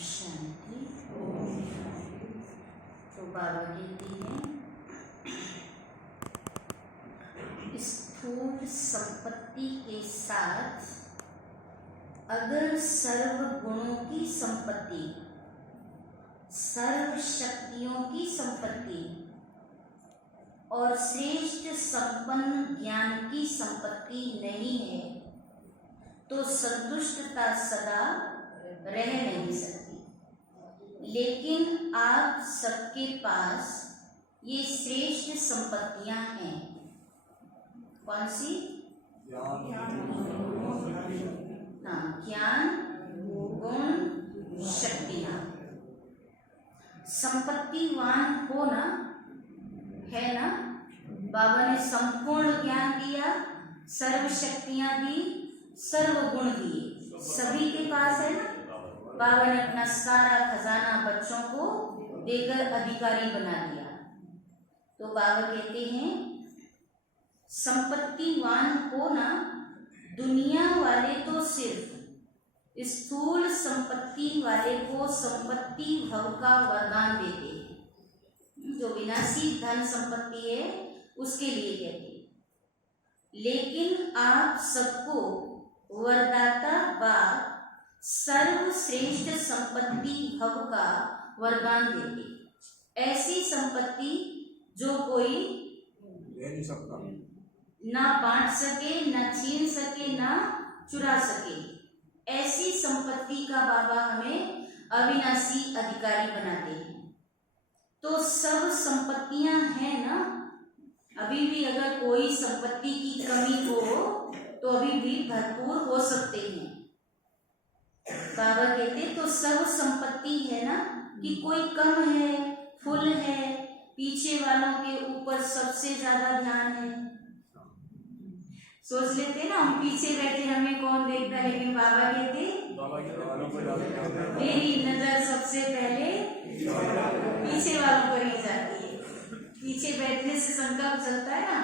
शांति। तो बाबा कहते हैं स्थूल संपत्ति के साथ अगर सर्व गुणों की संपत्ति, सर्व शक्तियों की संपत्ति और श्रेष्ठ संपन्न ज्ञान की संपत्ति नहीं है तो संतुष्टता सदा रह नहीं सकती। लेकिन आप सबके पास ये श्रेष्ठ संपत्तियां हैं। कौन सी? हाँ, ज्ञान, गुण, शक्तियां। संपत्तिवान हो ना, है ना। बाबा ने संपूर्ण ज्ञान दिया, सर्व शक्तियां दी, सर्व गुण दिए, सभी के पास है ना। बाबा ने अपना सारा खजाना बच्चों को देकर अधिकारी बना दिया। तो बाबा कहते हैं संपत्तिवान हो ना, दुनिया वाले तो सिर्फ स्थूल संपत्ति वाले को संपत्ति भव का वरदान देते हैं। जो विनाशी धन संपत्ति है उसके लिए कहते हैं। लेकिन आप सबको वरदाता बा सर्वश्रेष्ठ संपत्ति भव का वरदान देते। ऐसी संपत्ति जो कोई ले नहीं सकता, ना बांट सके, ना छीन सके, ना चुरा सके। ऐसी संपत्ति का बाबा हमें अविनाशी अधिकारी बनाते हैं। तो सब संपत्तियां हैं ना। अभी भी अगर कोई संपत्ति की कमी हो तो अभी भी भरपूर हो सकते हैं। बाबा कहते तो सब संपत्ति है ना, कि कोई कम है, फुल है, पीछे वालों के ऊपर सबसे ज्यादा ध्यान है। सोच लेते ना, हम पीछे बैठे हमें कौन देखता है, लेकिन बाबा कहते मेरी नजर सबसे पहले पीछे वालों पर ही जाती है। पीछे बैठने से संकल्प चलता है ना,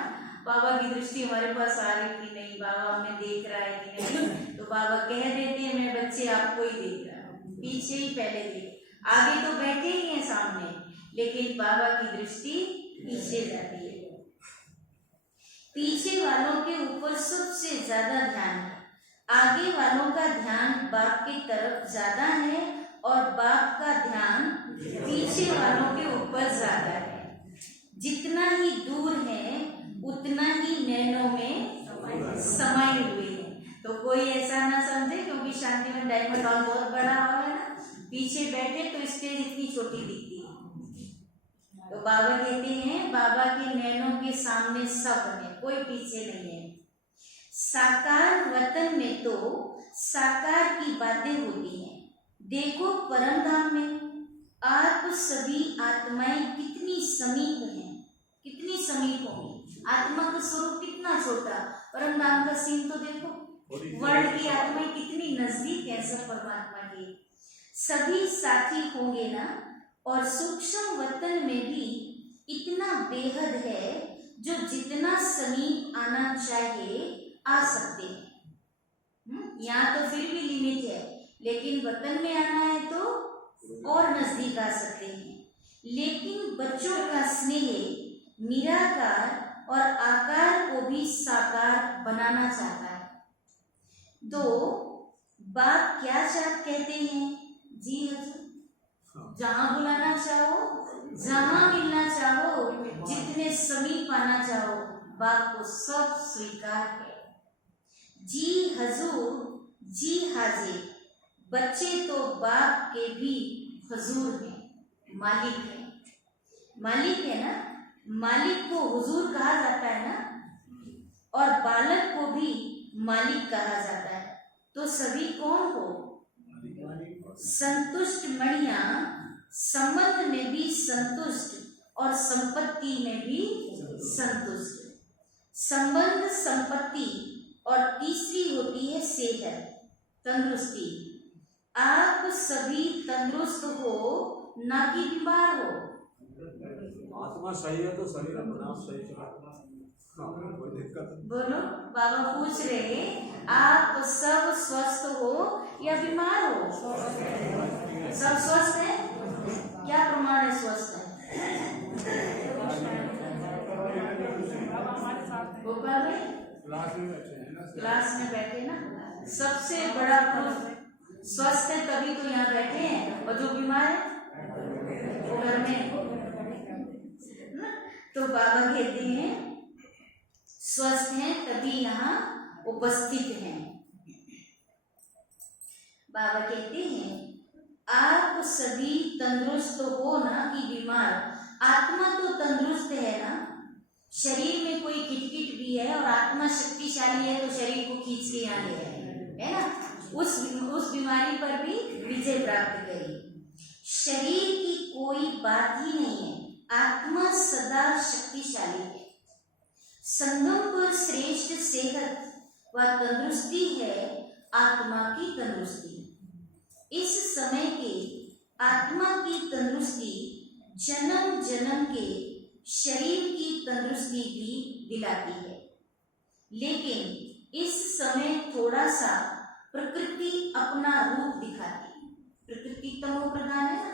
बाबा की दृष्टि हमारे पास आ रही कि नहीं, बाबा हमें देख रहा है कि नहीं। तो बाबा कह देते हैं मैं बच्चे आपको ही देख रहा हूँ, पीछे ही पहले देख। आगे तो बैठे ही हैं सामने, लेकिन बाबा की दृष्टि पीछे जाती है। पीछे वालों के ऊपर सबसे ज्यादा ध्यान है, आगे वालों का ध्यान बाप की तरफ ज्यादा है और बाप का ध्यान पीछे वालों के ऊपर ज्यादा है। जितना ही दूर है उतना ही नैनों में समाये हुए हैं। तो कोई ऐसा ना समझे क्योंकि शांतिवन डायमंड हॉल बहुत बड़ा हॉल है ना, पीछे बैठे तो स्टेज इतनी छोटी दिखती है। तो बाबा कहते हैं बाबा के नैनों के सामने सब है, कोई पीछे नहीं है। साकार वतन में तो साकार की बातें होती हैं। देखो परम धाम में आप सभी आत्माएं कितनी समीप हैं, कितनी समीप होंगी। आत्मा का स्वरूप कितना छोटा, परम धाम का सीन तो देखो। वर्ल्ड की आत्माएं कितनी नजदीक है सब परमात्मा की। सभी साथी होंगे ना। और सूक्ष्म वतन में भी इतना बेहद है जो जितना समीप आना चाहिए आ सकते हैं। यहाँ तो फिर भी लिमिट है, लेकिन वतन में आना है तो और नजदीक आ सकते हैं। लेकिन बच्चों का स्नेह निराकार और आकार को भी साकार बनाना चाहता है। तो बाप क्या कहते हैं? जी हजूर, जहां बुलाना चाहो, जहां मिलना चाहो, जितने समीप आना चाहो, बाप को सब स्वीकार है। जी हजूर, जी हाजिर। बच्चे तो बाप के भी हुजूर हैं, मालिक है। मालिक है ना, मालिक को हुजूर कहा जाता है ना, और बालक को भी मालिक कहा जाता है। तो सभी कौन हो? संतुष्ट मणिया, संबंध में भी संतुष्ट और संपत्ति में भी संतुष्ट। संबंध, संपत्ति और तीसरी होती है सेहत, तंदुरुस्ती। आप सभी तंदुरुस्त हो, ना कि बीमार हो। आत्मा सही है तो शरीर अपना सही चला, कोई दिक्कत। बोलो, बाबा पूछ रहे आप सब स्वस्थ हो या बीमार हो? सब स्वस्थ है? क्या प्रमाण है स्वस्थ है? गोपाल भाई क्लास में बैठे ना, सबसे बड़ा प्रूफ स्वस्थ है तभी तो यहाँ बैठे हैं, और जो बीमार है वो घर में। तो बाबा कहते हैं स्वस्थ हैं तभी यहाँ उपस्थित हैं। बाबा कहते हैं आप सभी तंदुरुस्त हो ना कि बीमार? आत्मा तो तंदुरुस्त है ना, शरीर में कोई किटकिट भी है और आत्मा शक्तिशाली है तो शरीर को खींच के यहाँ ले आए, है ना। उस बीमारी पर भी विजय प्राप्त करी। शरीर की कोई बात ही नहीं है, आत्मा सदा शक्तिशाली है। संगम पर श्रेष्ठ सेहत व तंदुरुस्ती है आत्मा की तंदुरुस्ती। इस समय के आत्मा की तंदुरुस्ती जन्म जन्म के शरीर की तंदुरुस्ती भी दिलाती है, लेकिन इस समय थोड़ा सा प्रकृति अपना रूप दिखाती है। प्रकृति तमो प्रधान है ना,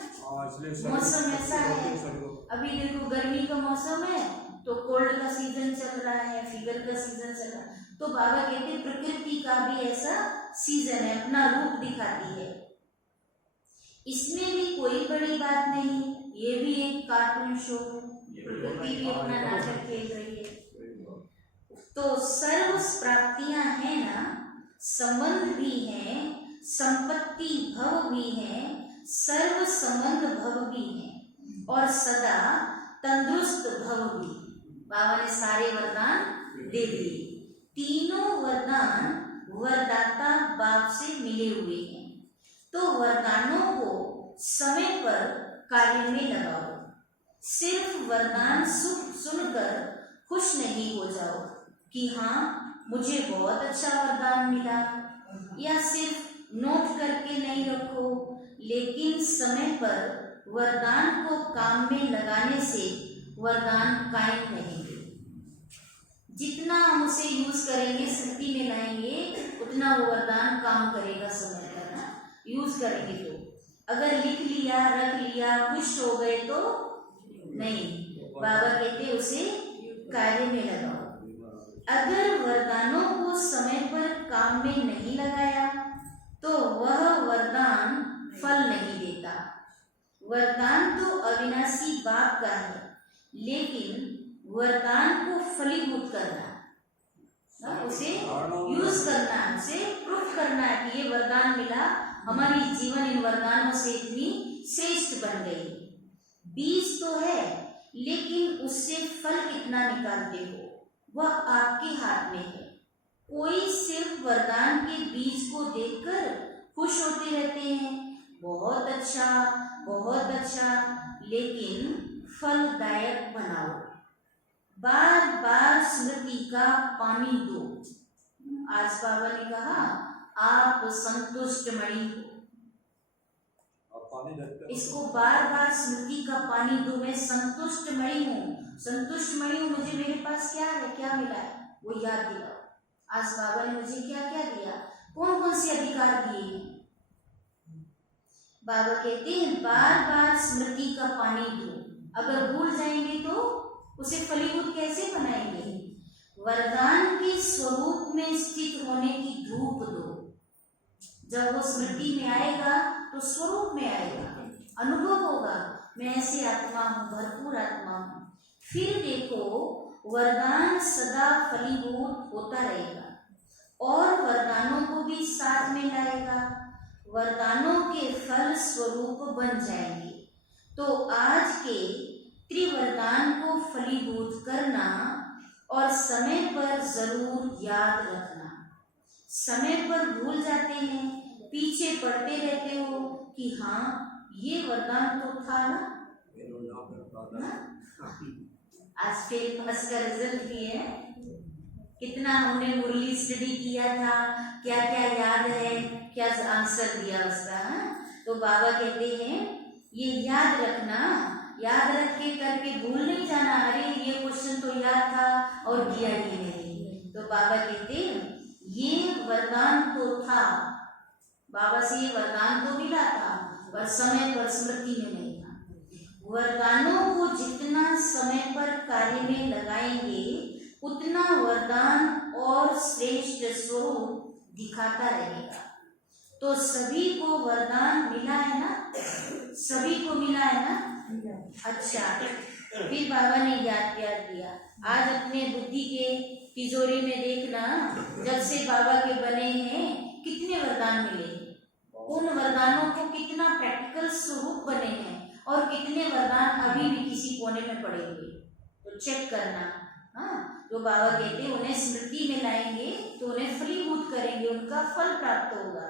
मौसम ऐसा है। अभी देखो गर्मी का मौसम है तो कोल्ड का सीजन चल रहा है, फीवर का सीजन चल रहा है। तो बाबा कहते हैं प्रकृति का भी ऐसा सीजन है, अपना रूप दिखाती है। इसमें भी कोई बड़ी बात नहीं, ये भी एक कार्टून शो, प्रकृति भी अपना नाटक खेल रही है। तो सर्व प्राप्तियां हैं ना, संबंध भी है, संपत्ति भव भी है, सर्व संबंध भव भी है, और सदा तंदुरुस्त भव भी। बाबा ने सारे वरदान दे दिए। तीनों वरदान वरदाता बाप से मिले हुए हैं, तो वरदानों को समय पर कार्य में लगाओ। सिर्फ वरदान सुनकर खुश नहीं हो जाओ कि हाँ मुझे बहुत अच्छा वरदान मिला, या सिर्फ नोट करके नहीं रखो, लेकिन समय पर वरदान को काम में लगाने से वरदान कायम रहेंगे। जितना हम उसे यूज करेंगे, स्मृति में लाएंगे, उतना वो वरदान काम करेगा समय पर ना, यूज करेंगे तो। अगर लिख लिया, रख लिया, खुश हो गए तो नहीं, बाबा कहते उसे कार्य में लगाओ। अगर वरदानों को समय पर काम में नहीं लगाया तो वह वरदान फल नहीं देता। वरदान तो अविनाशी बाप का है, लेकिन वरदान को फलीभूत करना, उसे यूज करना, उसे प्रूफ करना है कि ये वरदान मिला, हमारी जीवन इन वरदानों से इतनी श्रेष्ठ बन गई। बीज तो है, लेकिन उससे फल कितना निकालते हो वह आपके हाथ में है। कोई सिर्फ वरदान के बीज को देखकर खुश होते रहते हैं, बहुत अच्छा बहुत अच्छा, लेकिन फलदायक बनाओ। बार बार स्मृति का पानी दो। आज बाबा ने कहा आप संतुष्ट मणि हो, इसको बार बार स्मृति का पानी दो। मैं संतुष्ट मणि हूँ, संतुष्ट मणि हूँ, मुझे मेरे पास क्या है, क्या मिला है, वो याद दिलाओ। आज बाबा ने मुझे क्या क्या दिया, कौन कौन से अधिकार दिए हैं। बाबा कहते हैं बार बार स्मृति का पानी दो। अगर भूल जाएंगे तो उसे फलीभूत कैसे बनाएंगे। वरदान के स्वरूप में स्थित होने की धूप दो। जब वो स्मृति में आएगा तो स्वरूप में आएगा, अनुभव होगा, मैं ऐसी आत्मा हूँ, भरपूर आत्मा हूँ। फिर देखो वरदान सदा फलीभूत होता रहेगा और वरदानों को भी साथ में लाएगा। वरदानों के फल स्वरूप बन जाएंगे। तो आज के त्रिवरदान को फलीभूत करना और समय पर जरूर याद रखना। समय पर भूल जाते हैं, पीछे पड़ते रहते हो कि हाँ ये वरदान तो था ना। आज फेल पास का रिजल्ट भी है, कितना हमने मुरली स्टडी किया था, क्या क्या याद है, क्या आंसर दिया उसका। तो बाबा कहते हैं ये याद रखना, याद रख के करके भूल नहीं जाना, अरे ये क्वेश्चन तो याद था और किया ही नहीं। तो बाबा कहते ये वरदान तो था, बाबा से ये वरदान तो मिला था, पर समय पर स्मृति में नहीं था। वरदानों को जितना समय पर कार्य में लगाएंगे उतना वरदान और श्रेष्ठ स्वरूप दिखाता रहेगा। तो सभी को वरदान मिला है ना? सभी को मिला है ना? अच्छा, फिर बाबा ने याद प्यार दिया। आज अपने बुद्धि के तिजोरी में देखना, जब से बाबा के बने हैं कितने वरदान मिले, उन वरदानों को कितना प्रैक्टिकल स्वरूप बने हैं और कितने वरदान अभी भी किसी कोने में पड़े हुए, तो चेक करना। हाँ, जो बाबा कहते हैं उन्हें स्मृति में लाएंगे तो उन्हें फलीभूत करेंगे, उनका फल प्राप्त होगा।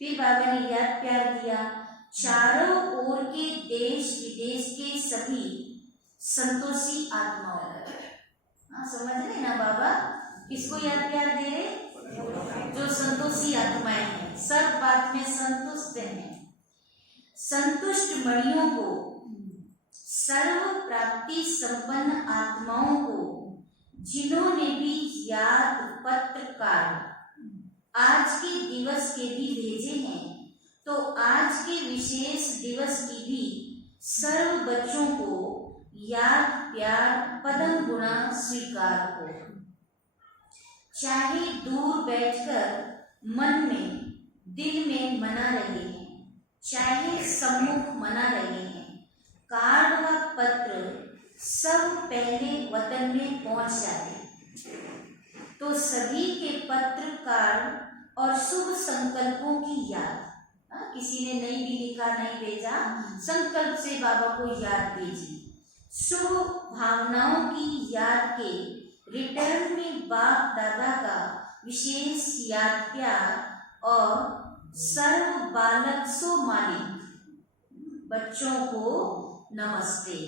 फिर बाबा ने याद प्यार दिया, चारों ओर के देश विदेश के सभी संतोषी आत्माओं। हाँ, समझ रहे ना बाबा किसको याद प्यार दे रहे? जो संतोषी आत्माएं हैं, सब बात में संतुष्ट हैं। संतुष्ट मणियों को, सर्व प्राप्ति संपन्न आत्माओं को, जिन्होंने भी याद पत्र कार्ड आज के दिवस के भी भेजे हैं, तो आज के विशेष दिवस की भी सर्व बच्चों को याद प्यार पदम गुणा स्वीकार हो। चाहे दूर बैठकर मन में दिल में मना रहे हैं, चाहे सम्मुख मना रहे हैं, कार्ड व पत्र सब पहले वतन में पहुंच जाए तो सभी के पत्र कार्ड और शुभ संकल्पों की याद। किसी ने नहीं भी लिखा, नहीं भेजा, संकल्प से बाबा को याद भेजी। शुभ भावनाओं की याद के रिटर्न में बाप दादा का विशेष याद प्यार और सर्व बालक सो मालिक बच्चों को नमस्ते।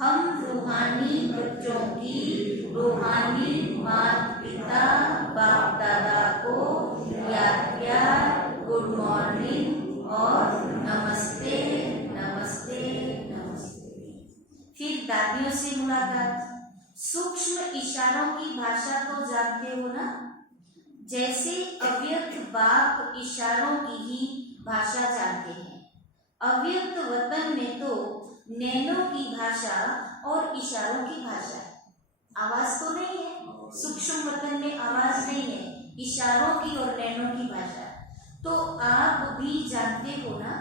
हम रूहानी बच्चों की रूहानी माता पिता बाप दादा को याद प्यार, गुड मॉर्निंग और नमस्ते नमस्ते नमस्ते। फिर दादियों से मुलाकात। सूक्ष्म इशारों की भाषा तो जानते हो ना? जैसे अव्यक्त बाप इशारों की ही भाषा जानते हैं। अव्यक्त वतन में तो नैनों की भाषा और इशारों की भाषा है। आवाज तो नहीं है, सूक्ष्म वतन में आवाज नहीं है, इशारों की और नैनों की भाषा। तो आप भी जानते हो ना,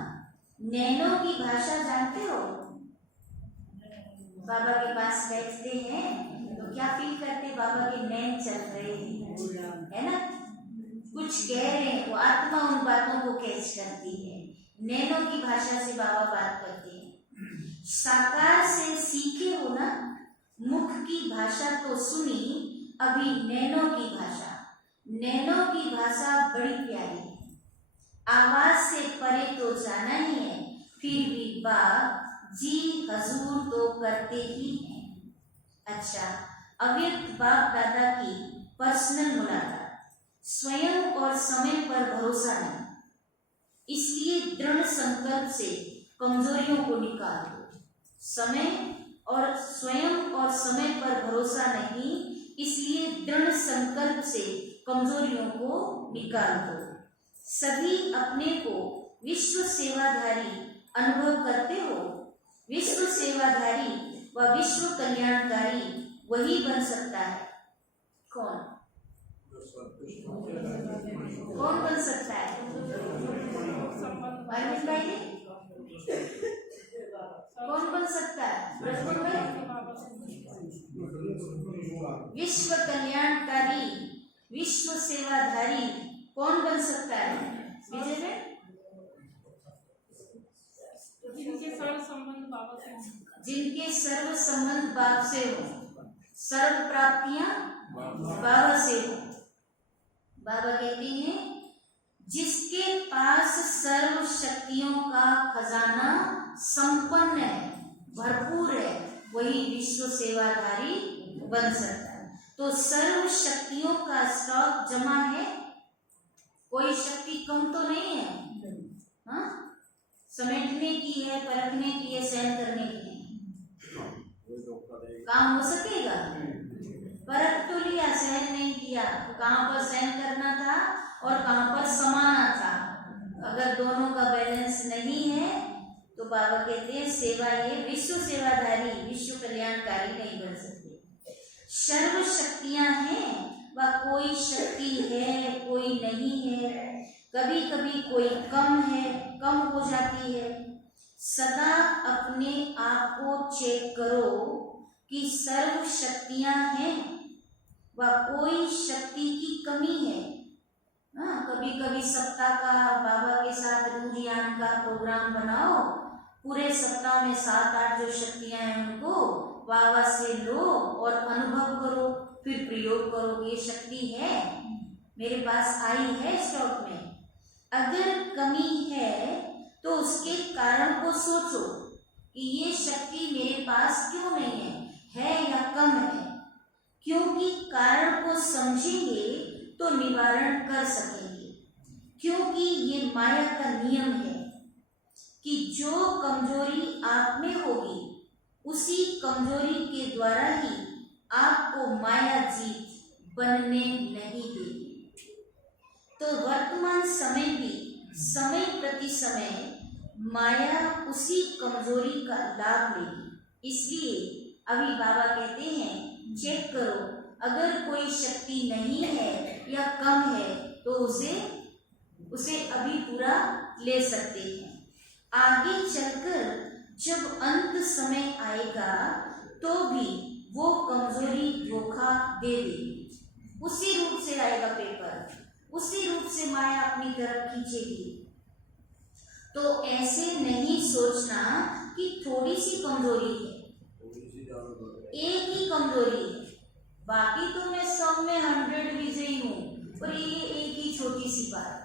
नैनों की भाषा जानते हो? बाबा के पास बैठते हैं तो क्या फील करते? बाबा के नैन चल रहे हैं, है ना? कुछ कह रहे हैं, वो आत्मा उन बातों को कैच करती है। नैनों की भाषा से बाबा बात करते हैं। साकार से सीखे हो ना, मुख की भाषा तो सुनी, अभी नैनों की भाषा। नैनों की भाषा बड़ी प्यारी है, आवाज से परे तो जाना ही है, फिर भी बाप जी हजूर तो करते ही हैं। अच्छा, अव्यक्त बाप दादा की पर्सनल मुलाकात। स्वयं और समय पर भरोसा नहीं, इसलिए दृढ़ संकल्प से कमजोरियों को निकाल दो। समय और स्वयं और समय पर भरोसा नहीं, इसलिए दृढ़ संकल्प से कमजोरियों को निकाल दो। सभी अपने को विश्व सेवाधारी अनुभव करते हो। विश्व सेवाधारी व विश्व कल्याणकारी वही बन सकता है। कौन कौन बन सकता है? कौन बन सकता है? विश्व कल्याणकारी विश्व सेवाधारी कौन बन सकता है? विजय में जिनके सर्व संबंध बाप से हो, सर्व प्राप्तियां बाबा से हो। बाबा कहते हैं जिसके पास सर्व शक्तियों का खजाना संपन्न है, भरपूर है, वही विश्व सेवाधारी बन सकता है। तो सर्व शक्तियों का स्टॉक जमा है, कोई शक्ति कम तो नहीं है। हाँ, समेटने की है, परखने की है, सहन करने की है। काम हो सकेगा? परख तो लिया, सहन नहीं किया, तो कहाँ पर सहन करना था और कहाँ पर समाना था। अगर दोनों का बैलेंस नहीं है बाबा कहते हैं सेवा ये विश्व सेवाधारी विश्व कल्याणकारी नहीं बन सकते। सर्व शक्तियां हैं, वह कोई शक्ति है कोई नहीं है, कभी कभी कोई कम हो जाती है। सदा अपने आप को चेक करो कि सर्व शक्तियां हैं, वह कोई शक्ति की कमी है। कभी कभी सप्ताह का बाबा के साथ रूह ज्ञान का प्रोग्राम बनाओ, पूरे सप्ताह में 7-8 जो शक्तियां हैं उनको बाबा से लो और अनुभव करो, फिर प्रयोग करो। ये शक्ति है मेरे पास आई है स्टॉक में। अगर कमी है तो उसके कारण को सोचो कि ये शक्ति मेरे पास क्यों नहीं है या कम है। क्योंकि कारण को समझेंगे तो निवारण कर सकेंगे। क्योंकि ये माया का नियम है कि जो कमजोरी आप में होगी उसी कमजोरी के द्वारा ही आपको माया जीत बनने नहीं देगी। तो वर्तमान समय भी समय प्रति समय माया उसी कमजोरी का लाभ लेगी। इसलिए अभी बाबा कहते हैं चेक करो, अगर कोई शक्ति नहीं है या कम है तो उसे अभी पूरा ले सकते हैं। आगे चलकर जब अंत समय आएगा तो भी वो कमजोरी धोखा दे देगी। उसी रूप से आएगा पेपर, उसी रूप से माया अपनी तरफ खींचेगी। तो ऐसे नहीं सोचना कि थोड़ी सी कमजोरी है, एक ही कमजोरी है, बाकी तो मैं सब में 100 विजयी हूँ, और ये एक ही छोटी सी बात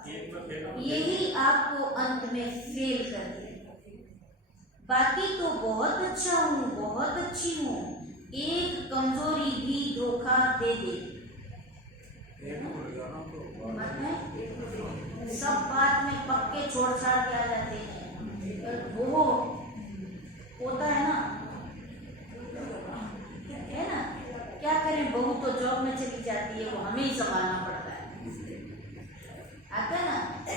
यही आपको अंत में फेल कर देगा। बाकी तो बहुत अच्छा हूँ, बहुत अच्छी हूँ, एक कमजोरी भी धोखा दे देगी। सब बात में पक्के छोड़ छाड़ के आ जाते हैं, वो होता है ना, क्या करें, बहू तो जॉब में चली जाती है, वो हमें ही संभालना पड़ता है। आता है ना,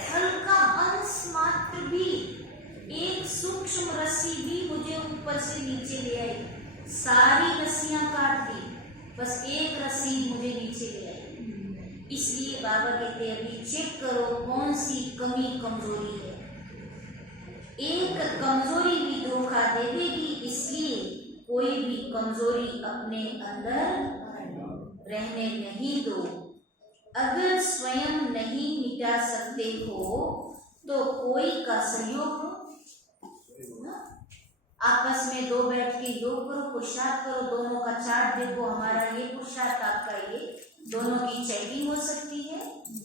हल्का अंश मात्र भी, एक सूक्ष्म रस्सी भी मुझे ऊपर से नीचे ले आई, सारी रस्सियां काट दी, बस एक रस्सी मुझे नीचे ले आई। इसलिए बाबा कहते हैं अभी चेक करो कौन सी कमी कमजोरी है। एक कमजोरी भी धोखा दे देगी, इसलिए कोई भी कमजोरी अपने अंदर रहने नहीं दो। अगर स्वयं नहीं मिटा सकते हो तो कोई का सहयोग हो, आपस में दो बैठ के योग करो, पुरुषार्थ करो, दोनों का चार्ट देखो, हमारा ये पुरुषार्थ आपका ये, दोनों की चेकिंग हो सकती है।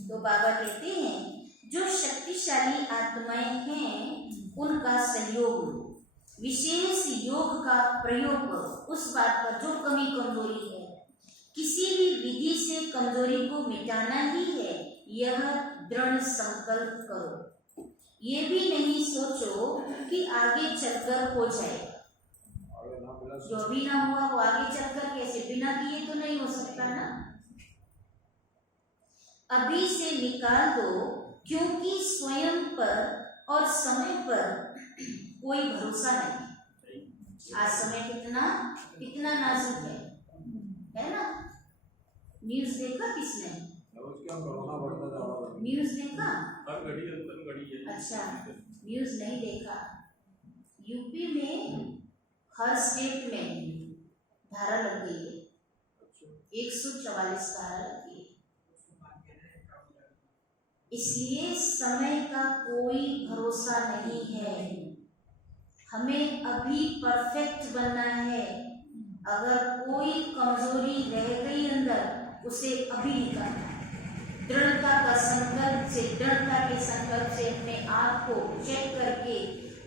तो बाबा कहते हैं जो शक्तिशाली आत्माएं हैं उनका सहयोग लो, विशेष योग का प्रयोग करो उस बात पर जो कमी कमजोरी है। किसी भी विधि से कमजोरी को मिटाना ही है, यह दृढ़ संकल्प करो। ये भी नहीं सोचो कि आगे चलकर हो जाएगा, जो भी ना हुआ वो आगे चलकर कैसे, बिना किए तो नहीं हो सकता ना। अभी से निकाल दो, क्योंकि स्वयं पर और समय पर कोई भरोसा नहीं। आज समय कितना नाजुक है ना। न्यूज देखा किसने? न्यूज देखा? अच्छा, न्यूज नहीं देखा। यूपी में हर स्टेट में धारा लग गई है, 144 धारा लग गई है। इसलिए समय का कोई भरोसा नहीं है, हमें अभी परफेक्ट बनना है। अगर कोई कमजोरी रह गई अंदर उसे अभी निकालना, दृढ़ता का संकल्प से, दृढ़ता के संकल्प से अपने आप को चेक करके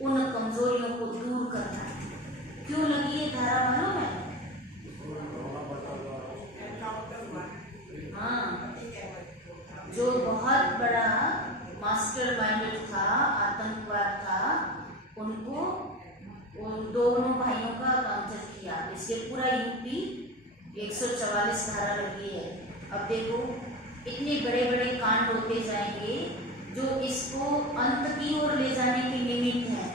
उन कमजोरियों को दूर करना। क्यों लगी ये धारा मालूम है? हाँ, जो बहुत बड़ा मास्टर माइंडेड था, आतंकवाद था, उनको उन दोनों भाइयों का काउंटर किया। इससे पूरा यूपी 144 धारा लगी है। अब देखो इतने बड़े बड़े कांड होते जाएंगे जो इसको अंत की ओर ले जाने के निमित्त हैं,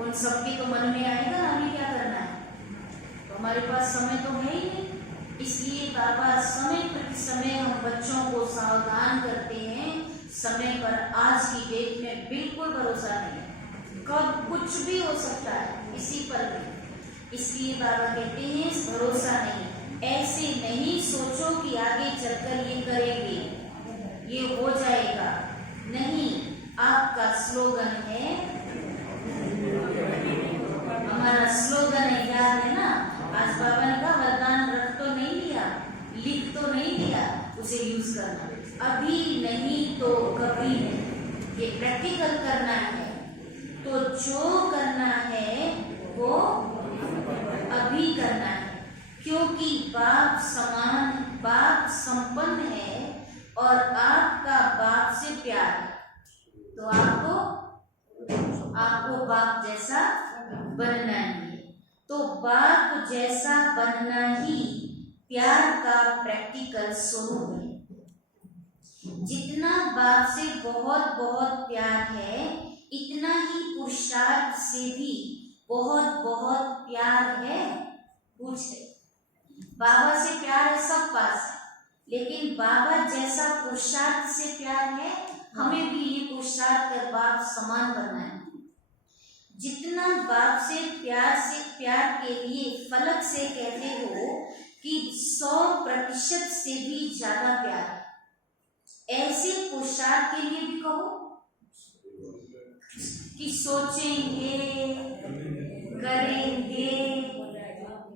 उन सबके तो मन में आएगा हमें क्या करना है, तो हमारे पास समय तो है ही नहीं। इसलिए बाबा समय प्रति समय हम बच्चों को सावधान करते हैं, समय पर आज की डेट में बिल्कुल भरोसा नहीं है, कब कुछ भी हो सकता है किसी पर भी। इसलिए बाबा कहते हैं भरोसा नहीं, ऐसे नहीं सोचो कि आगे चलकर ये करेंगे, ये हो जाएगा, नहीं। आपका स्लोगन है, हमारा स्लोगन है, याद है ना, आज बाबा ने कहा वरदान रख तो नहीं लिया, लिख तो नहीं लिया, उसे यूज करना, अभी नहीं तो कभी नहीं, ये प्रैक्टिकल करना है। तो जो करना है वो अभी करना है, क्योंकि बाप समान, बाप संपन्न है और आपका बाप से प्यार है, तो आपको बाप जैसा बनना ही है। तो बाप जैसा बनना ही प्यार का प्रैक्टिकल स्वरूप है। जितना बाप से बहुत बहुत प्यार है, इतना ही पुरुषार्थ से भी बहुत बहुत प्यार है। पूछते बाबा से प्यार है, सब पास है, लेकिन बाबा जैसा पुरुषार्थ से प्यार है, हमें भी ये पुरुषार्थ कर बाप समान बनना है। जितना बाप से प्यार के लिए फलक से कहते हो कि 100% से भी ज्यादा प्यार है, ऐसे पुरुषार्थ के लिए भी कहो कि सोचेंगे, करेंगे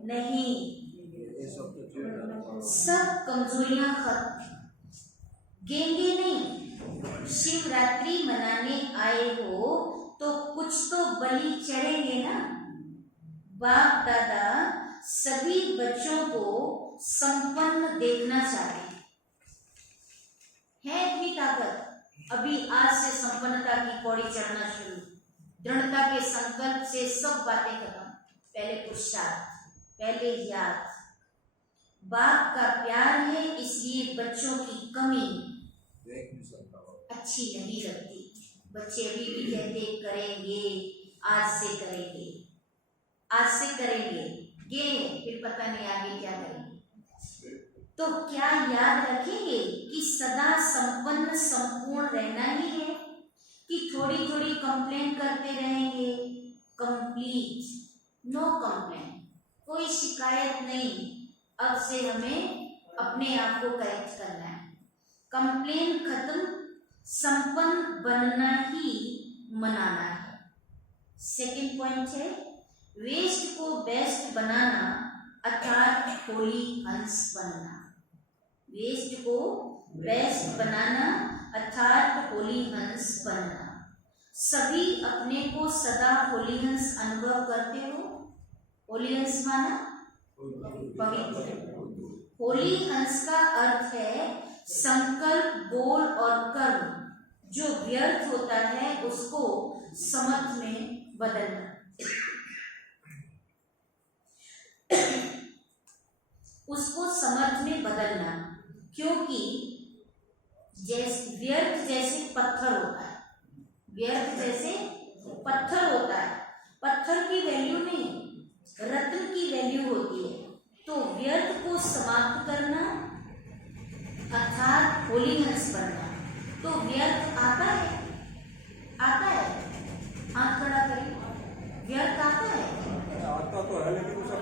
नहीं, सब कमजोरियां खत्म, गेंगे नहीं। शिवरात्रि मनाने आए हो तो कुछ तो बलि चढ़ेंगे ना। बाप दादा सभी बच्चों को संपन्न देखना चाहते हैं, इतनी ताकत। अभी आज से संपन्नता की पौड़ी चढ़ना शुरू, दृढ़ता के संकल्प से सब बातें खत्म, पहले पुरुषार्थ, पहले याद। बाप का प्यार है, इसलिए बच्चों की कमी अच्छी नहीं लगती। बच्चे अभी भी कहते करेंगे, आज से करेंगे, आज से करेंगे, फिर पता नहीं आगे क्या करेंगे। तो क्या याद रखेंगे कि सदा संपन्न संपूर्ण रहना ही है, कि थोड़ी थोड़ी कंप्लेन करते रहेंगे? कंप्लीट, नो कंप्लेन, कोई शिकायत नहीं। अब से हमें अपने आप को करेक्ट करना है, कंप्लेन खत्म, संपन्न बनना ही मनाना है। सेकंड पॉइंट है वेस्ट को बेस्ट बनाना अर्थात होली हंस बनना। वेस्ट को बेस्ट बनाना अर्थात होली हंस बनना। सभी अपने को सदा होली हंस अनुभव करते हो। होली हंस माना पवित्र। होली हंस का अर्थ है संकल्प, बोल और कर्म जो व्यर्थ होता है उसको समर्थ में बदलना। उसको समर्थ में बदलना, क्योंकि व्यर्थ जैसे पत्थर होता है, व्यर्थ जैसे पत्थर होता है, पत्थर की वैल्यू नहीं, रत्न की वैल्यू होती है। तो व्यर्थ को समाप्त करना अर्थात होली हंस बनना। तो व्यर्थ आता है, आता है, हाथ खड़ा करिए, व्यर्थ आता है, आता तो है लेकिन उसे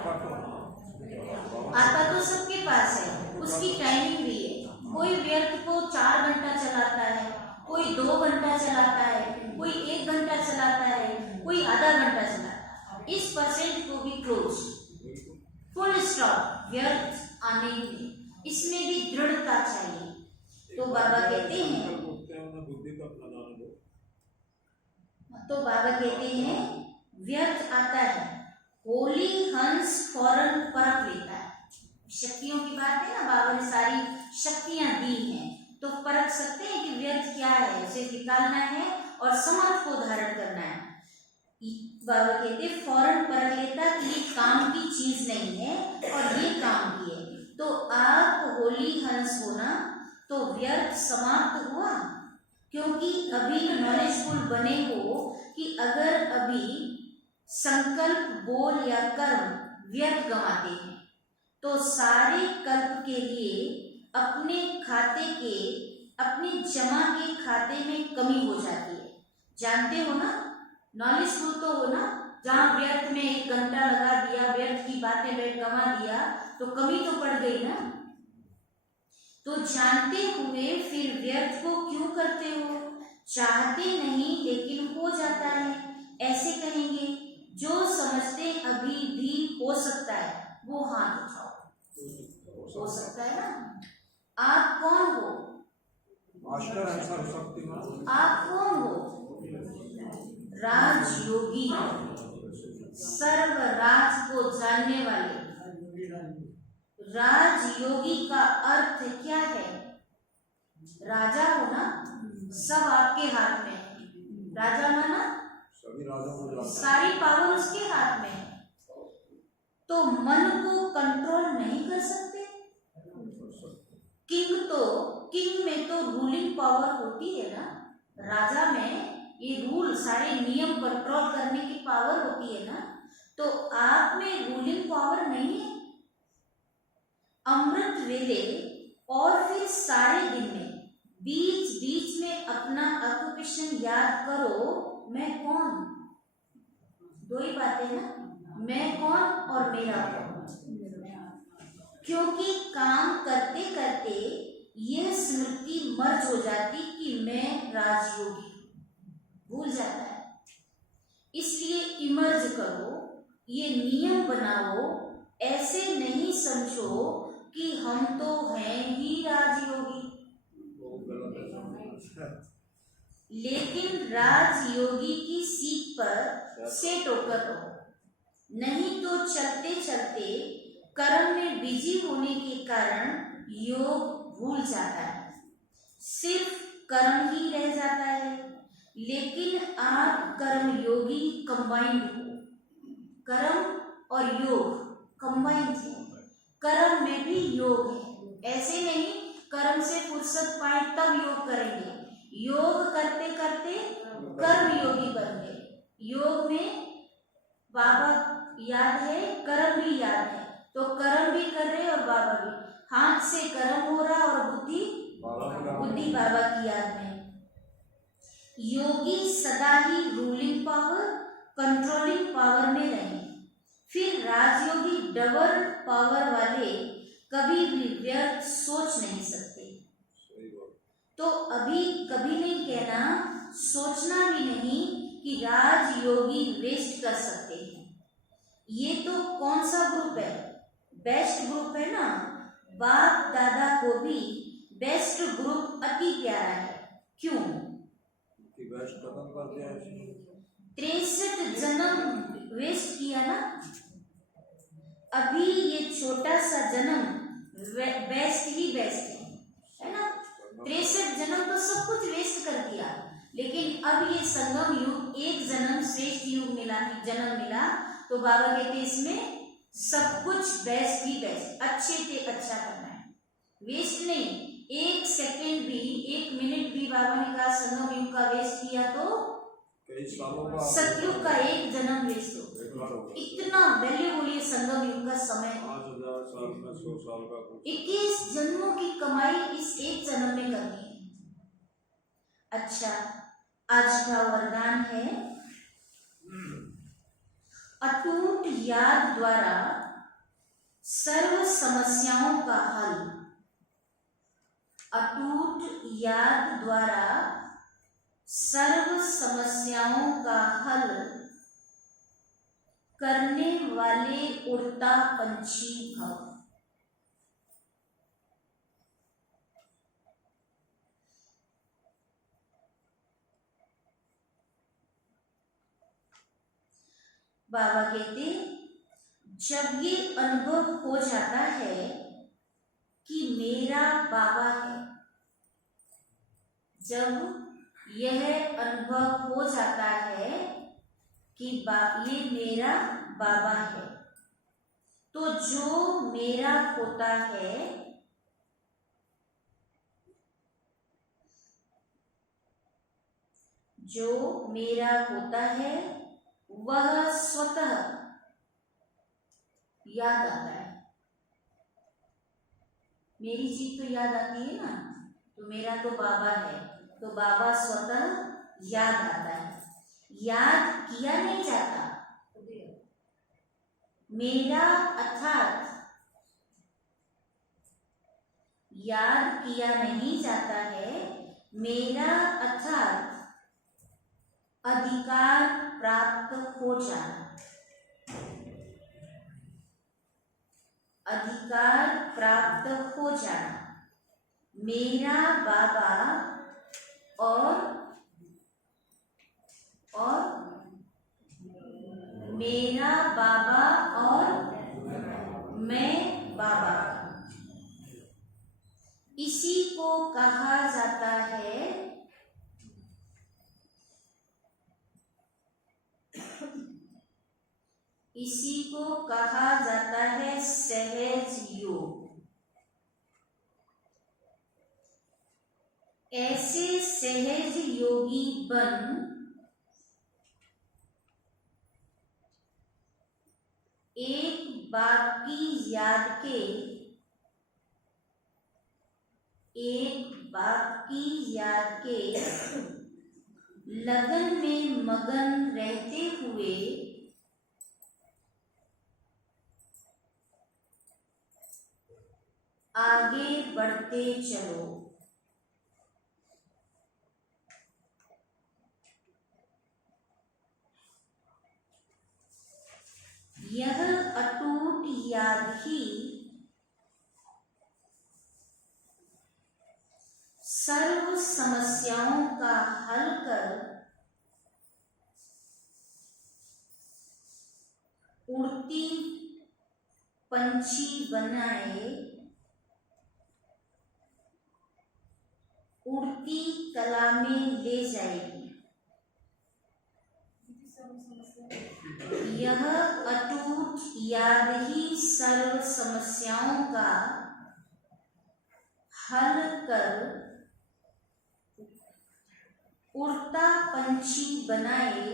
आता तो सबके पास है, उसकी टाइमिंग भी है। कोई व्यर्थ को 4 घंटा चलाता है, कोई 2 घंटा चलाता है, कोई 1 घंटा चलाता है, कोई आधा घंटा चलाता है। इस परसेंट को भी क्लोज, फुल स्टॉप, व्यर्थ आने में, इसमें भी दृढ़ता चाहिए। तो बाबा कहते हैं, व्यर्थ आता है, होली हंस फौरन परख लेता है। शक्तियों की बात है ना, बाबा ने सारी शक्तियां दी हैं, तो परख सकते हैं कि व्यर्थ क्या है, उसे निकालना है और समर्थ को धारण करना है। बाबा कहते फौरन परख लेता कि ये काम की चीज नहीं है और ये काम की है। तो आप होली हंस होना तो व्यर्थ समाप्त हुआ, क्योंकि अभी नॉलेजफुल बने हो कि अगर अभी संकल्प, बोल या कर्म व्यर्थ गंवाते हैं, तो सारे कल्प के लिए अपने जमा के खाते में कमी हो जाती है। जानते हो ना, नॉलेजफुल तो हो ना, जहाँ व्यर्थ में 1 घंटा लगा दिया, व्यर्थ की बातें गंवा दिया तो कमी तो पड़ गई ना। तो जानते हुए फिर व्यर्थ को क्यों करते हो? चाहते नहीं लेकिन हो जाता है, ऐसे कहेंगे। जो समझते अभी भी हो सकता है वो हाथ उठाओ। हो सकता है ना। आप कौन हो? मास्टर है सर्वशक्तिमान। आप कौन हो? राजयोगी, सर्व राज को जानने वाले। राजयोगी का अर्थ क्या है? राजा हो ना, सब आपके हाथ में है। राजा माना सभी राजा हो जाते हैं, सारी पावर उसके हाथ में है, तो मन को कंट्रोल नहीं कर सकते। किंग में तो रूलिंग पावर होती है ना, राजा में ये रूल सारे नियम कंट्रोल करने की पावर होती है ना, तो आप में रूलिंग पावर नहीं है। अमृत वेले और फिर सारे दिन में बीच बीच में अपना ऑक्यूपेशन याद करो। मैं कौन? 2 ही बातें ना, मैं कौन और मेरा कौन। क्योंकि काम करते करते यह स्मृति मर्ज हो जाती कि मैं राजयोगी, भूल जाता है। इसलिए इमर्ज करो, ये नियम बनाओ। ऐसे नहीं समझो कि हम तो हैं ही राजयोगी, लेकिन राजयोगी की सीट पर सेट होकर रहो, नहीं तो चलते चलते कर्म में बिजी होने के कारण योग भूल जाता है, सिर्फ कर्म ही रह जाता है। लेकिन आप कर्म योगी कंबाइंड हो, कर्म और योग कंबाइंड है, कर्म में भी योग है। ऐसे नहीं कर्म से फुर्सत पाए तब योग करेंगे, योग करते करते कर्म योगी बन गए। योग में बाबा याद है, कर्म भी याद है, तो कर्म भी कर रहे और बाबा भी, हाथ से कर्म हो रहा और बुद्धि बाबा की याद में। योगी सदा ही रूलिंग पावर, कंट्रोलिंग पावर में रहे। फिर राजयोगी डबल पावर वाले कभी भी व्यर्थ सोच नहीं सकते। तो अभी कभी नहीं कहना, सोचना भी नहीं कि राजयोगी वेस्ट कर सकते हैं। ये तो कौन सा ग्रुप है? बेस्ट ग्रुप है ना। बाप दादा को भी बेस्ट ग्रुप अति प्यारा है। क्यों? 63 जन्म वेस्ट किया ना, अभी ये छोटा सा जन्म बेस्ट ही बेस्ट है ना। 63 जन्म तो सब कुछ वेस्ट कर दिया, लेकिन अब ये संगम युग, एक जन्म श्रेष्ठ युग मिला, जन्म मिला, तो बाबा कहते इसमें सब कुछ बेस्ट ही बेस्ट, अच्छे से अच्छा करना है, वेस्ट नहीं। 1 सेकेंड भी, 1 मिनट भी बाबा ने कहा संगम युग का वेस्ट किया तो सतयुग का 1 जन्म वेस्ट हो। इतना वैल्यूबल ये संगम युग का समय, 5000 साल में 100 साल का 21 जन्मों की कमाई इस 1 जन्म में करनी है। अच्छा, आज का वरदान है, अटूट याद द्वारा सर्व समस्याओं का हल। अटूट याद द्वारा सर्व समस्याओं का हल करने वाले उड़ता पंछी भव। बाबा कहते, जब ये अनुभव हो जाता है कि मेरा बाबा है, जब यह अनुभव हो जाता है कि ये मेरा बाबा है, तो जो मेरा होता है वह स्वतः याद आता है। मेरी चीज तो याद आती है ना, तो मेरा तो बाबा है, तो बाबा स्वतः याद आता है। याद किया नहीं जाता। मेरा अर्थात याद किया नहीं जाता है। मेरा अर्थात अधिकार प्राप्त हो जाना। अधिकार प्राप्त हो जाना। मेरा बाबा और मेरा बाबा और मैं बाबा, इसी को कहा जाता है सहज योग। ऐसे सहज योगी बन एक बाप की याद के लगन में मगन रहते हुए आगे बढ़ते चलो। यह अटूट याद ही सर्व समस्याओं का हल कर उड़ती पंछी बनाए, उड़ती कला में ले जाएगी। यह अटूट याद ही सर्व समस्याओं का हल कर उड़ता पंछी बनाए,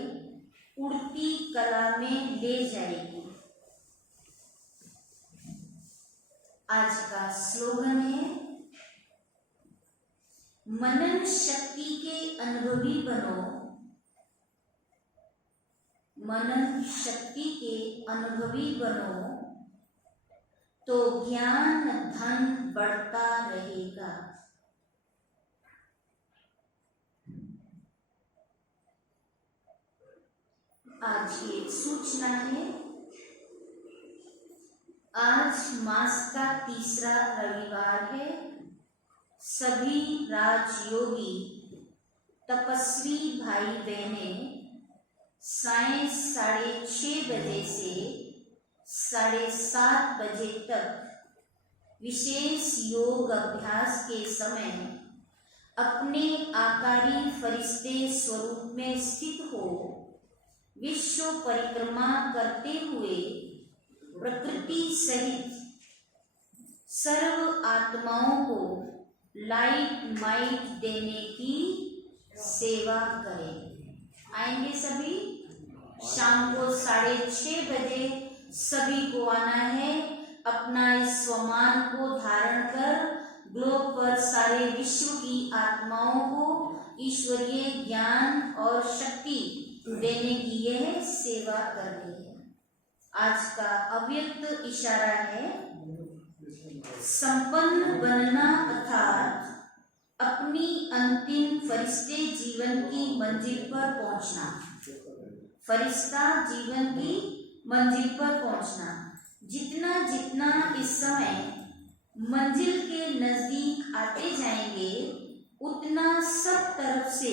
उड़ती कला में ले जाएगी। आज का स्लोगन है, मनन शक्ति के अनुभवी बनो। मनन शक्ति के अनुभवी बनो तो ज्ञान धन बढ़ता रहेगा। आज ये सूचना है, आज मास का तीसरा रविवार है। सभी राजयोगी तपस्वी भाई बहने साय 6:30 बजे से 7:30 बजे तक विशेष योग अभ्यास के समय अपने आकारी फरिश्ते स्वरूप में स्थित हो विश्व परिक्रमा करते हुए प्रकृति सहित सर्व आत्माओं को लाइट माइट देने की सेवा करें। आएंगे सभी। शाम को 6:30 बजे सभी को आना है। अपना इस स्वमान को धारण कर ग्लोब पर सारे विश्व की आत्माओं को ईश्वरीय ज्ञान और शक्ति देने की यह सेवा करनी है। आज का अव्यक्त इशारा है, संपन्न बनना अर्थात अपनी अंतिम फरिश्ते जीवन की मंजिल पर पहुंचना। फरिश्ता जीवन की मंजिल पर पहुंचना। जितना जितना इस समय मंजिल के नजदीक आते जाएंगे उतना सब तरफ से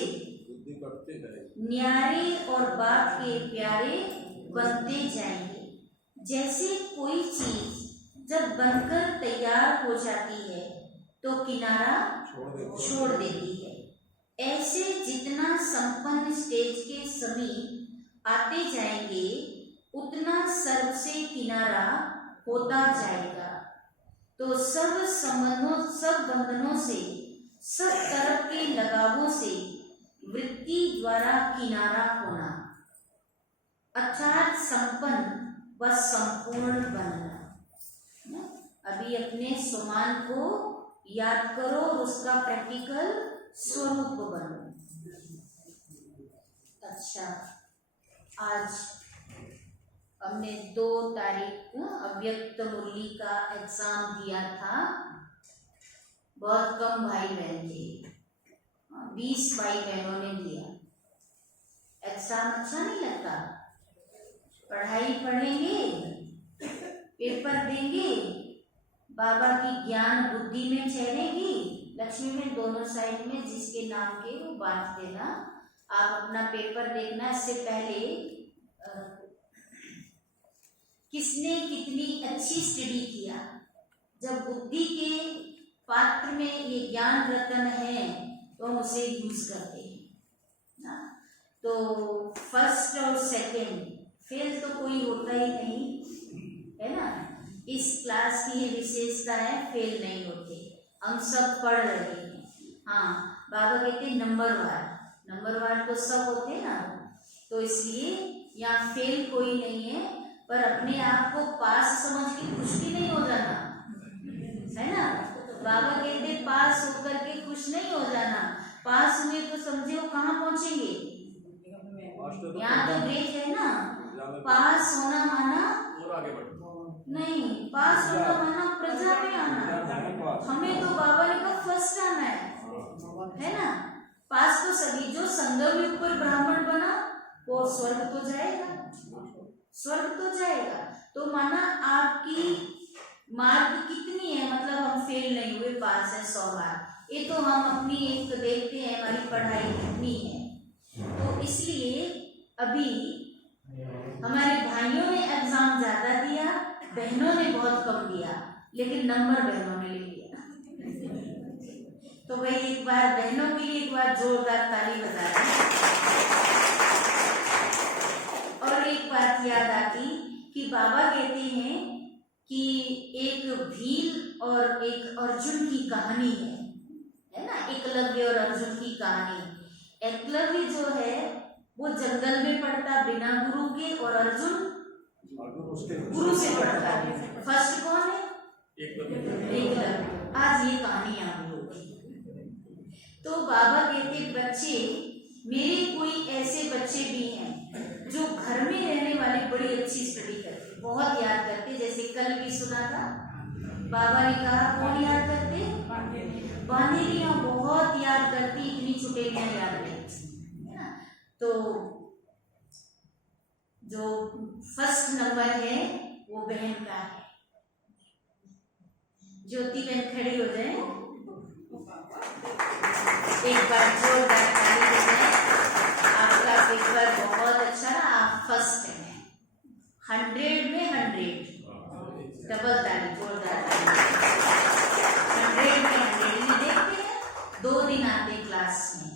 न्यारे और बाप के प्यारे बनते जाएंगे। जैसे कोई चीज जब बनकर तैयार हो जाती है तो किनारा छोड़ देती है, ऐसे जितना संपन्न स्टेज के समीप आते जाएंगे उतना सर्व से किनारा होता जाएगा। तो सब संबंधों, सब बंधनों से, सब तरफ के लगावों से वृत्ति द्वारा किनारा होना। अर्थात संपन्न व संपूर्ण बनना। अभी अपने स्वमान को याद करो और उसका प्रैक्टिकल स्वरूप बनो। अच्छा, आज हमने 2 तारीख अव्यक्त मुरली का एग्जाम दिया था। बहुत कम भाई बहन थे, 20 भाई बहनों ने दिया। एग्जाम अच्छा नहीं लगता? पढ़ाई पढ़ेंगे, पेपर देंगे, बाबा की ज्ञान बुद्धि में ठहरेगी, लक्ष्मी में दोनों साइड में जिसके नाम के वो बांट देना। आप अपना पेपर देखना, इससे पहले किसने कितनी अच्छी स्टडी किया। जब बुद्धि के पात्र में ये ज्ञान रतन है तो हम उसे यूज करते हैं ना। तो फर्स्ट और सेकंड फेल तो कोई होता ही नहीं है ना। इस क्लास की ये विशेषता है, फेल नहीं होते, हम सब पढ़ रहे हैं। हाँ, बाबा कहते नंबर वार तो सब होते हैं ना, तो इसलिए यहाँ फेल कोई नहीं है, पर अपने आप को पास समझ के खुश भी नहीं हो जाना है ना। बाबा कहते पास होकर के खुश नहीं हो जाना। पास हुए तो समझे वो कहाँ पहुंचेंगे। यहाँ तो ग्रेड है ना, पास होना माना नहीं, पास होना माना प्रजा में आना। हमें तो बाबा ने कहा फर्स्ट आना है ना। पास तो सभी, जो संगम में ऊपर ब्राह्मण बना वो स्वर्ग तो जाएगा। तो माना आपकी मार्क कितनी है, मतलब हम फेल नहीं हुए, पास है 100 मार्क। ये तो हम अपनी एक देखते हैं हमारी पढ़ाई कितनी है। तो इसलिए अभी हमारे भाइयों ने एग्जाम ज्यादा दिया, बहनों ने बहुत कम दिया, लेकिन नंबर बहनों ने ले लिया। तो भाई एक बार बहनों के लिए एक बार जोरदार ताली बजा दें। और एक बात याद आती कि बाबा कहते हैं कि एक भील और एक अर्जुन की कहानी है ना, एकलव्य और अर्जुन की कहानी। एकलव्य जो है वो जंगल में पढ़ता बिना गुरु के, और अर्जुन गुरु से पढ़ता। फर्स्ट कौन है? एकलव्य। आज ये कहानी आप लोगों की। तो बाबा कहते बच्चे, मेरे कोई ऐसे बच्चे भी हैं जो घर में रहने वाले बड़ी अच्छी स्टडी करते, बहुत याद करते। जैसे कल भी सुना था, बाबा ने कहा कौन याद करते? बांधेरियां बहुत याद करती, इतनी छुटेलियां याद रहती है ना। तो जो फर्स्ट नंबर है वो बहन का है। ज्योति बहन खड़ी हो जाए, एक बार जोरदार ताली बजाएं। आपका पेपर बहुत अच्छा रहा, आप फर्स्ट हैं। 100 में 100, डबल ताली, जोरदार ताली। 100 में 100 देखते हैं। 2 दिन आते क्लास में,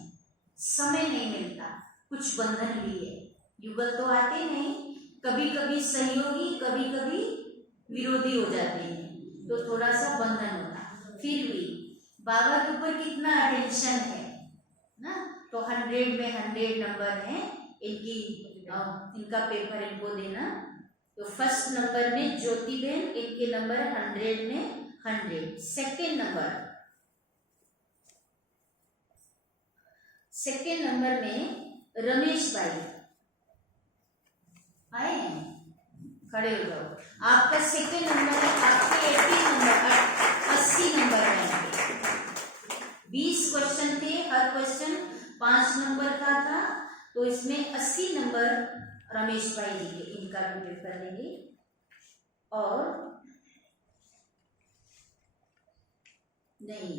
समय नहीं मिलता, कुछ बंधन भी है, युगल तो आते नहीं, कभी कभी सहयोगी कभी कभी विरोधी हो जाते हैं, तो थोड़ा सा बंधन होता। फिर भी बाबा के ऊपर कितना अटेंशन है ना। तो 100 में 100 नंबर है इनका पेपर इनको देना। तो फर्स्ट नंबर में ज्योति बहन, इनके नंबर 100 में 100। सेकेंड नंबर में रमेश भाई आए हैं, खड़े हो जाओ। आपका सेकेंड नंबर है, आपके 80 नंबर है। 20 क्वेश्चन थे, हर क्वेश्चन 5 नंबर का था, तो इसमें 80 नंबर रमेश भाई जी के, इनका भी पेपर लेंगे। और नहीं,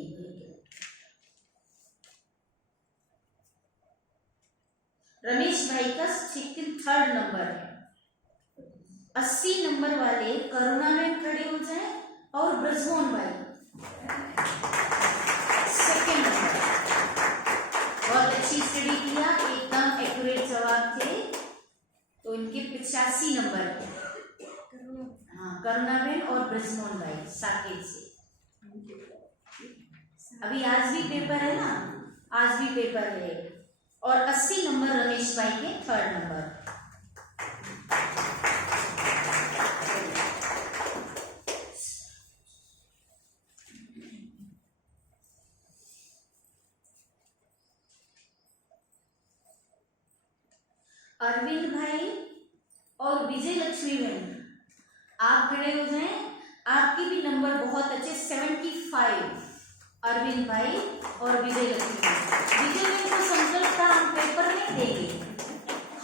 रमेश भाई का सेकंड 3rd नंबर है। 80 नंबर वाले करुणा में खड़े हो जाए, और ब्रजमोहन भाई सेकंड नंबर, बहुत अच्छी स्टडी किया, एकदम एक्यूरेट जवाब थे, तो इनके 85 नंबर है। हाँ, करुणाबेन और ब्रजमोहन भाई साकेत से। अभी आज भी पेपर है ना, आज भी पेपर है। और 80 नंबर रमेश भाई के 3rd नंबर। अरविंद भाई और विजय लक्ष्मी बहन, आप खड़े हो जाएं। आपकी भी नंबर बहुत अच्छे 75। अरविंद भाई और विजय लक्ष्मी बहन। विजय बहन को संकल्प था हम पेपर नहीं देंगे,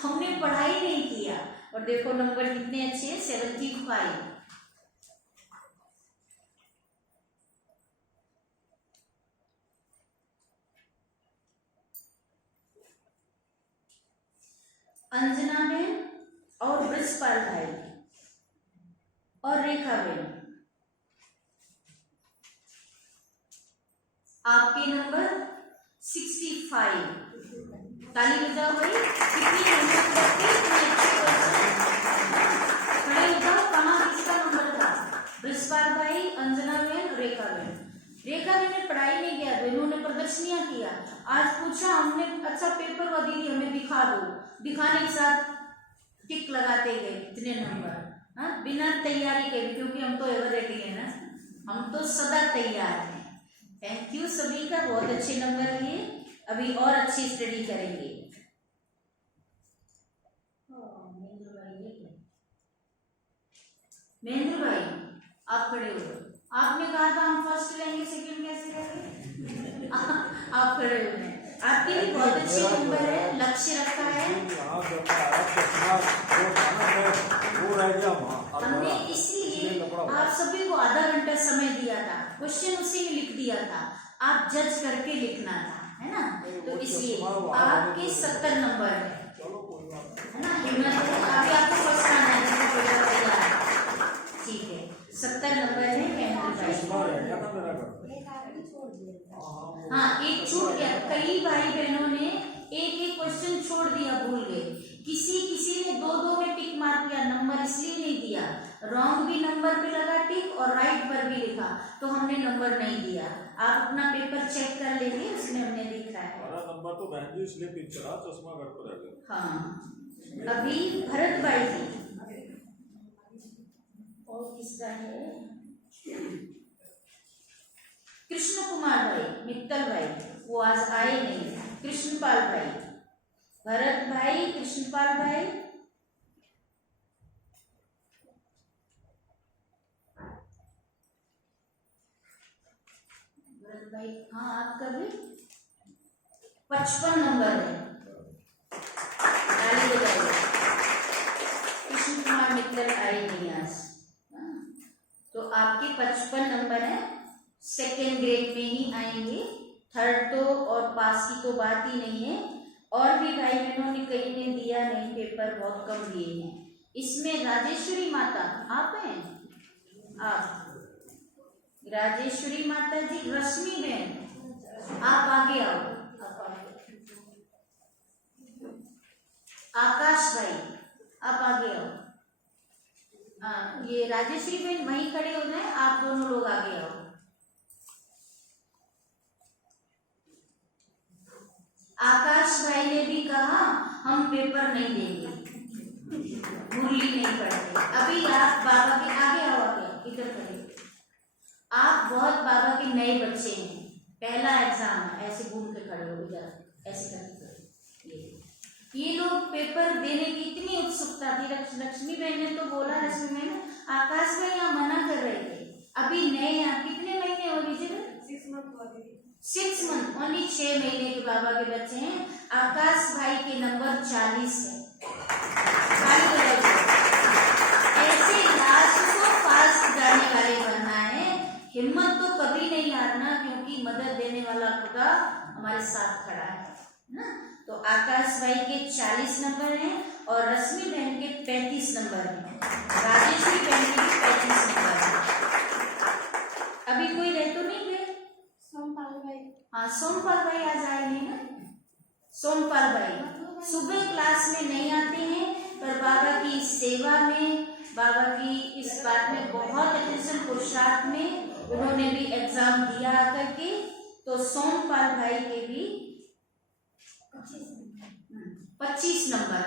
हमने पढ़ाई नहीं किया और देखो नंबर कितने अच्छे हैं, 75। अंजना बहन और ब्रजपाल भाई और रेखा बहन, आपके नंबर 65। ताली बजाओ भाई, कितनी मेहनत करके इतने अच्छे क्वेश्चन। खड़े हो जाओ, कहाँ किसका नंबर था? ब्रजपाल भाई, अंजना बहन, रेखा बहन। रेखा बहन ने पढ़ाई नहीं किया, इन्होंने प्रदर्शनियां किया। आज पूछा हमने, अच्छा पेपर हुआ दीदी हमें दिखा दो, दिखाने के साथ टिक लगाते गए कितने नंबर। हाँ, बिना तैयारी के भी, क्योंकि हम तो एवर रेडी है ना, हम तो सदा तैयार हैं। थैंक यू सभी का, बहुत अच्छे नंबर लिए। अभी और अच्छी स्टडी करेंगे। महेंद्र भाई आप खड़े हो, आपने कहा था हम फर्स्ट लेंगे, सेकंड कैसे लेंगे? आप खड़े हो गए। आपके भी बहुत अच्छे नंबर है, लक्ष्य रखा है हमने, इसलिए आप सभी को आधा घंटा समय दिया था, क्वेश्चन उसी में लिख दिया था, आप जज करके लिखना था, है ना? तो इसलिए आपके 70 नंबर है ना? हिम्मत है, अभी आपको फर्स्ट आना है, ठीक है। 70 नंबर है। हाँ, एक छूट गया, कई भाई बहनों ने एक एक क्वेश्चन छोड़ दिया, भूल गए। किसी ने 2-2 में टिक मार दिया, नंबर इसलिए नहीं दिया, रॉन्ग भी नंबर पे लगा टिक और राइट पर भी लिखा, तो हमने नंबर नहीं दिया। आप अपना पेपर चेक कर लेंगे, उसमें हमने लिखा है। नंबर तो बहन जी इसलिए पिक करा, चश्मा घर पर रह गया। हाँ, अभी भरत भाई जी और किसका है, कृष्ण कुमार भाई, मित्तल भाई, वो आज आए नहीं। कृष्णपाल भाई, भरत भाई, कृष्णपाल भाई, भरत भाई, हाँ आपका भी 55 नंबर है। कृष्ण कुमार मित्तल आए नहीं आज, तो आपके 55 नंबर है। सेकेंड ग्रेड में ही आएंगे, थर्ड तो और पास की तो बात ही नहीं है। और भी भाई बहनों ने कई ने दिया नहीं, पेपर बहुत कम दिए हैं। इसमें राजेश्वरी माता आप हैं, आप राजेश्वरी माता जी, रश्मि बहन आप आगे आओ, आकाश भाई आप आगे आओ। ये राजेश्वरी बहन वहीं खड़े हो जाए, आप दोनों लोग आगे आओ। आकाश भाई ने भी कहा हम पेपर नहीं देंगे, मुरली नहीं पढ़ते। अभी आप बाबा के आगे आओ, आगे इधर खड़े। आप बहुत बाबा के नए बच्चे हैं, पहला एग्जाम है, ऐसे घूम के खड़े हो, इधर ऐसे करके। ये लोग पेपर देने की इतनी उत्सुकता थी। लक्ष्मी बहन ने तो बोला, रश्मि बहन, आकाश भाई यहाँ मना कर रहे थे, अभी नए यहाँ कितने महीने हो गए? 6 मंथ, ओनली 6 महीने के बाबा के बच्चे हैं। आकाश भाई के नंबर 40 है। ऐसे लास्ट को फास्ट जाने वाले बनना है, हिम्मत तो कभी नहीं हारना, क्योंकि मदद देने वाला खुदा हमारे साथ खड़ा है ना। तो आकाश भाई के 40 नंबर हैं और रश्मि बहन के 35 नंबर हैं, राजेश्वरी बहन के भी 35 नंबर हैं। अभी कोई रह तो नहीं गए? सोमपाल भाई, हाँ सोमपाल भाई आज आए नहीं ना। सोमपाल भाई सुबह क्लास में नहीं आते हैं, पर बाबा की सेवा में, बाबा की इस बात में बहुत अटेंशन, पुरुषार्थ में उन्होंने भी एग्जाम दिया आकर के। तो सोमपाल भाई के भी 25 नंबर।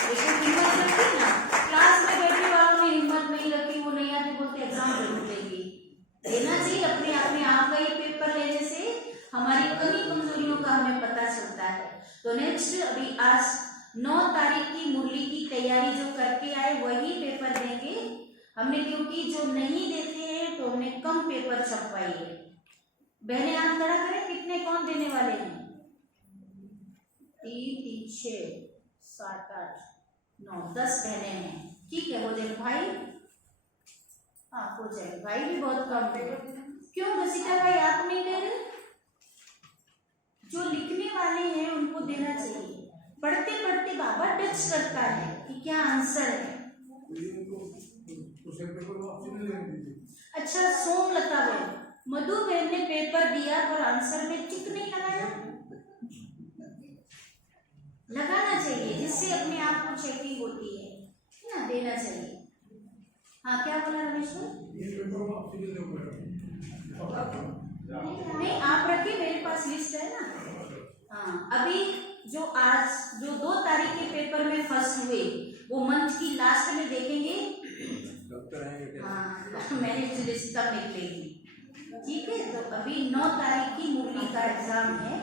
देखो हिम्मत रखी ना, क्लास में बैठे वालों ने हिम्मत नहीं रखी, वो नहीं आते, बोलते एग्जाम जरूर देंगे। देना चाहिए अपने आप में। आपका ये पेपर लेने से हमारी कमी कमजोरियों का हमें पता चलता है। तो नेक्स्ट अभी आज 9 तारीख की मुरली की तैयारी जो करके आए वही पेपर देंगे हमने, क्योंकि जो नहीं देते हैं तो हमने कम पेपर छपवाई है। बहने हाथ खड़ा करें, कितने कौन देने वाले हैं? 3 3 6 7 8 9 10 बहने हैं। ठीक है, हो जाए भाई। हाँ हो जाए भाई, भी बहुत कम है। क्यों घसीटा भाई आप नहीं दे रहे? जो लिखने वाले हैं उनको देना चाहिए। पढ़ते पढ़ते बाबा टच करता है कि क्या आंसर है। अच्छा सोमलता बहन, मधु बहन ने पेपर दिया पर आंसर में टिक नहीं लगाया। लगाना चाहिए, जिससे अपने आप को चेकिंग होती है ना, देना चाहिए। हाँ क्या बोला रमेश भाई? नहीं आप रखिए, मेरे पास लिस्ट है ना। हाँ अभी जो आज जो 2 तारीख के पेपर में फर्स्ट हुए वो मंथ की लास्ट में देखेंगे। हाँ मैंने लिस्ट तब निकलेगी। ठीक है, तो अभी 9 तारीख की मुरली का एग्जाम है।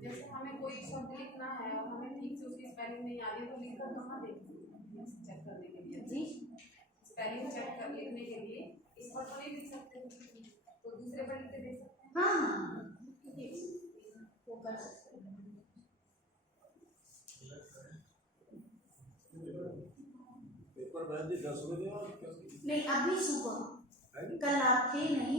जैसे हमें कोई शब्द लिखना है और हमें ठीक से उसकी स्पेलिंग नहीं आ रही तो लिखकर कहाँ देखें? चेक करने के लिए जी स्पेलिंग चेक कर लिखने के लिए इस पर तो नहीं लिख सकते, तो दूसरे पर लिख के दे सकते हैं। हाँ वो कर सकते हैं। पेपर भेज दी 10 बजे और नहीं अभी सुबह, कल आप थे नहीं।